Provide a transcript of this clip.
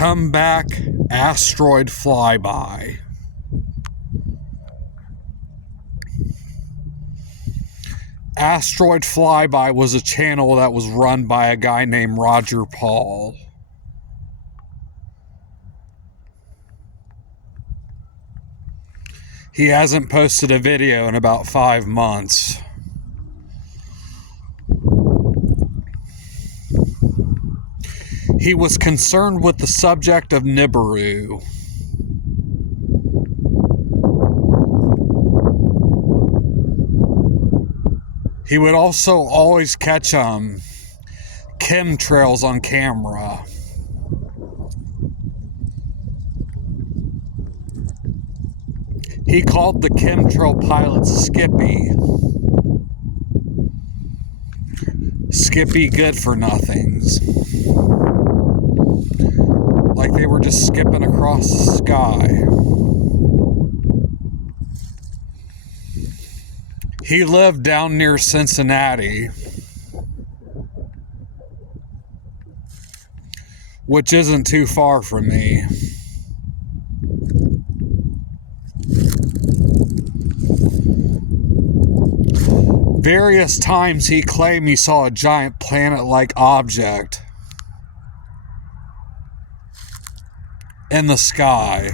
Come back, Asteroid Flyby. Asteroid Flyby was a channel that was run by a guy named Roger Paul. He hasn't posted a video in about 5 months. He was concerned with the subject of Nibiru. He would also always catch chemtrails on camera. He called the chemtrail pilots Skippy good for nothings. Like they were just skipping across the sky. He lived down near Cincinnati, which isn't too far from me. Various times he claimed he saw a giant planet-like object in the sky.